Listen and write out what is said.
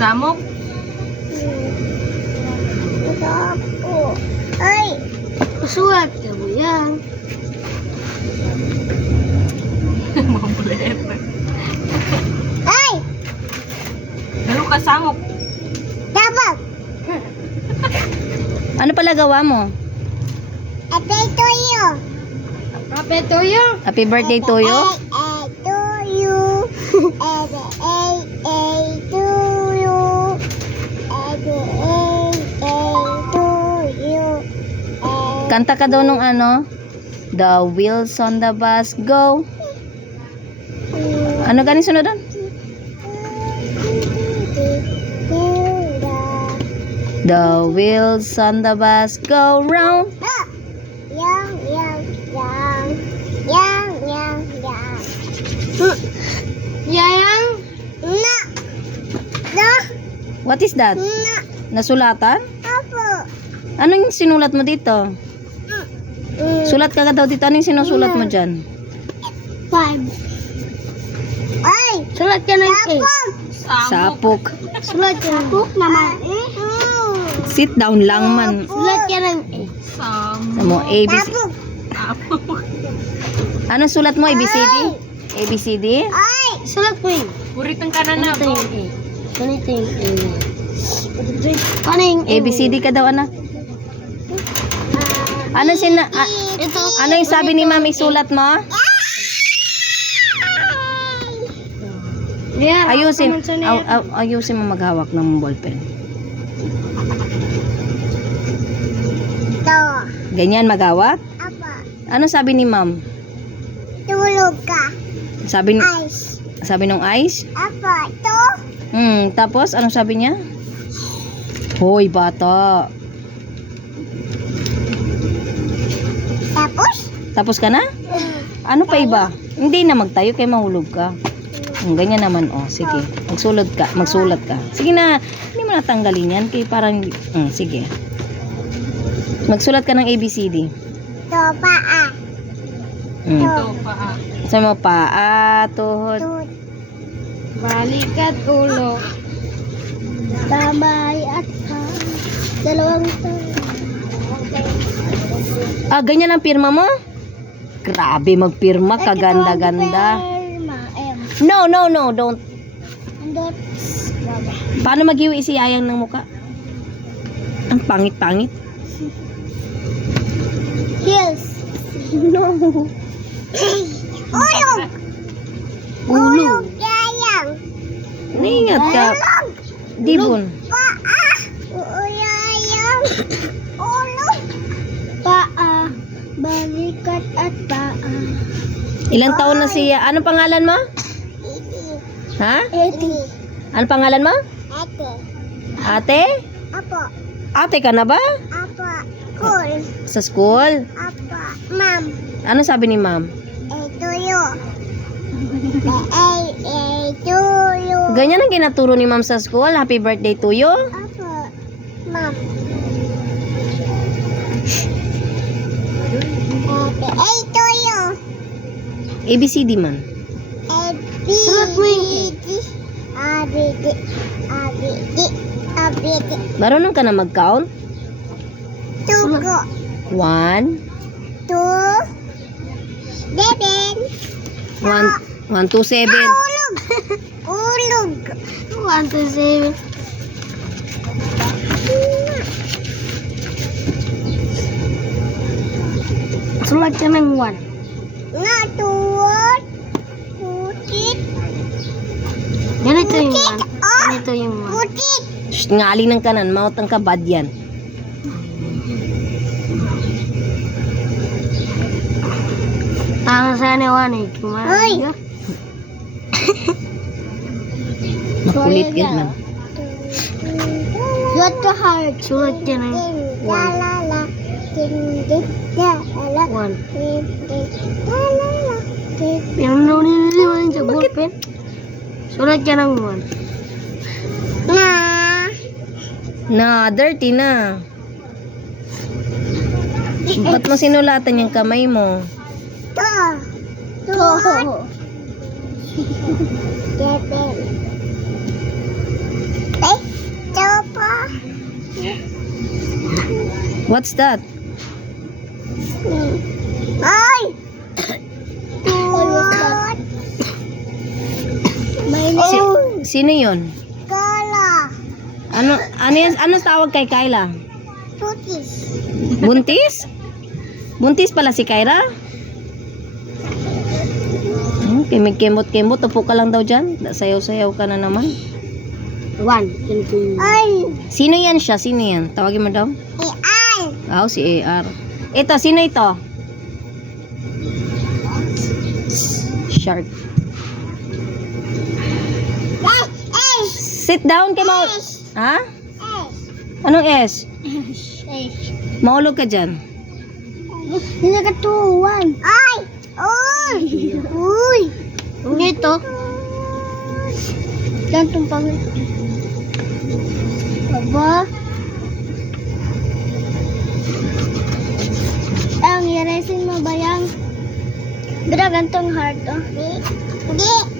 Samok? Ako. Ay! Sulat ka mo yan. Mabulit. Ay! Meron ka samok. Dapat! Ano pala gawa mo? Ate Toyo. Ate Toyo. Happy birthday to you. Toyo. Ate Toyo. Ate Toyo. Kanta ka daw nung ano? The wheels on the bus go. Ano galing sunod doon? The wheels on the bus go round. Yang. Yang. Na. Na. What is that? Na. Nasulatan? Apo. Anong sinulat mo dito? Sulat ka daw dito. Anong sinusulat mo dyan? 5. Ay! Sulat ka ng A. Sapok. Sulat ka ng Sapok naman. Sit down lang man. Sulat ka ng A. Sa mo, ABC. Sapok. Anong sulat mo? ABCD? ABCD? Ay! Sulat mo yun. Buritang ka na na. Ganito yung A. Ganito yung A. Ano yung A? ABCD ka daw, anak. Ano Ito. ano yung sabi ni ma'am isulat mo? Yeah, Ayusin mo maghawak ng ballpen. Ito. Ganyan maghawak? Apa. Ano sabi ni ma'am? Tulog ka. Sabi Ice. nung ice? Apa. Ito. Tapos ano sabi niya? Hoy, bata. Tapos. Tapos ka na? Ano pa iba? Hindi na magtayo kay mahulog ka. Ganyan naman, oh. Sige. Magsulat ka. Sige na. Hindi mo natanggalin yan. Kaya parang, sige. Magsulat ka ng ABCD. Ito. Paa. Ito pa. Sabi mo, paa, tuhod. Tut. Balikat ulo. Tamay at ha. Dalawang Ganyan ang pirma mo? Grabe magpirma. Kaganda-ganda. No, don't. Paano maghiwi si Yayang ng muka? Ang pangit-pangit. Heels. No. Ulog. Ulo. Yayang. Niingat ka. Dibon. Paa. Yayang. Ulog. Paa. Balikat at paa. Ilang taon na siya? Anong pangalan mo? Ha? Ete. Anong pangalan mo? Ete. Ate? Apo. Ate ka na ba? Apo. Cool. Sa school? Apo. Ma'am. Ano sabi ni ma'am? Tuyo. Tuyo. Ganyan ang ginaturo ni ma'am sa school. Happy birthday to you. Apo. Ma'am. Tuyo. ABCD man. Sulat mo yung ABD. Marunong ka na mag-count? Tugo. 1, 2. 1, 2, 7. Ulog. Ulog. 1, 2, 7. Sulat ka ng 1. Nga, tuwad. Putit. Ganito yung 1. Ganito yung 1. Putit. Shh, ngaling ng kanan. Maut ang kabad yan. Tama sa ni 1 eh. Kumain ka. Makulit yun man. Sulat ka hard. Sulat ka ng 1. 1. Yung nuniliwan sa ballpen. Sulat ka ng 1. Na, dirty na. Ba't mo sinulatan yung kamay mo? Ay, What's that? Ay! May Sino yun? Kala. Ano yan? Ano tawag kay Kyla? Tutis. Buntis? Buntis pala si Kyra? Kimot-kimot. Upo ka lang daw dyan. Sayaw-sayaw ka na naman. 1. Ay! Sino yan siya? Sino yan? Tawagin mo daw. Ay! Si AR. Ito, sino ito? Shark. Sit down kay mo. Ha? Anong S? Mahulog ka dyan. Nagatuwan. Ay! Uy! Uy! Dito. Gantong pangit. Aba. Ang yaresin mo ba yan? Gantong heart, oh. Hindi.